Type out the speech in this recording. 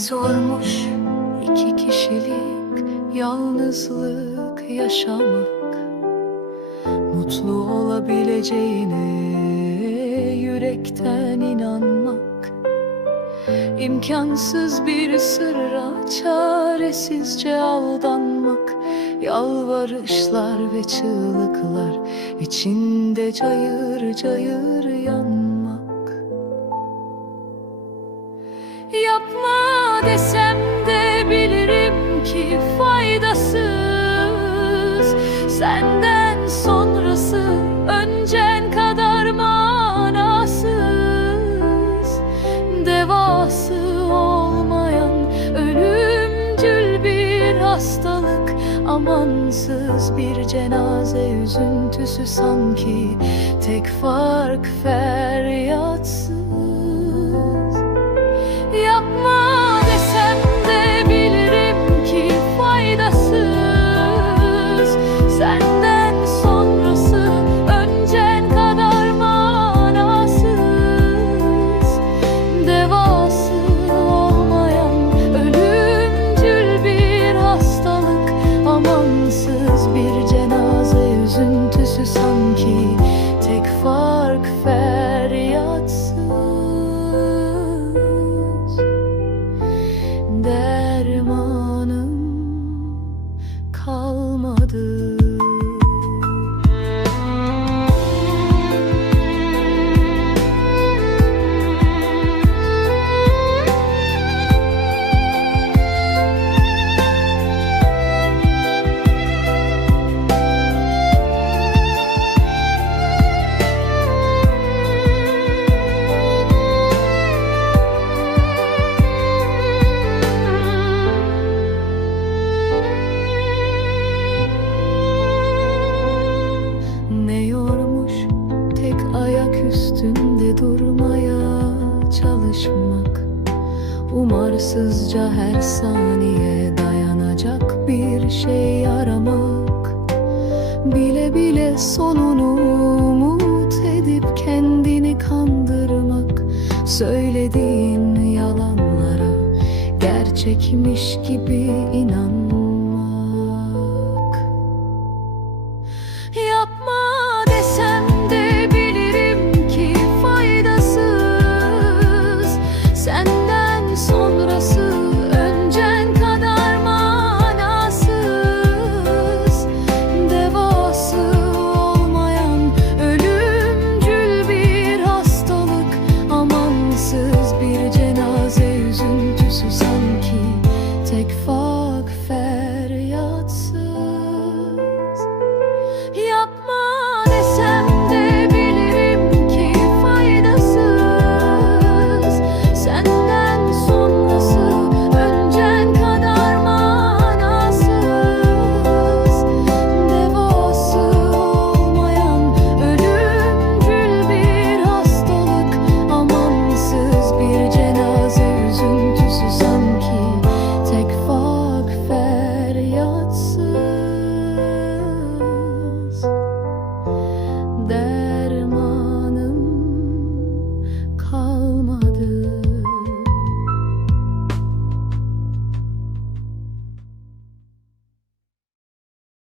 zormuş iki kişilik yalnızlık yaşamak. Mutlu olabileceğine yürekten inanmak. İmkansız bir sırra çaresizce aldanmak. Yalvarışlar ve çığlıklar içinde cayır cayır yanmak Yapma desem de bilirim ki faydasız. Senden sonrası öncen kadar manasız. Devası olmayan ölümcül bir hastalık. Amansız bir cenaze üzüntüsü sanki Tek fark feryatsız çalışmak Umarsızca her saniye dayanacak bir şey aramak. Bile bile sonunu umut edip kendini kandırmak. Söylediğin yalanlara gerçekmiş gibi inanmak Amansız bir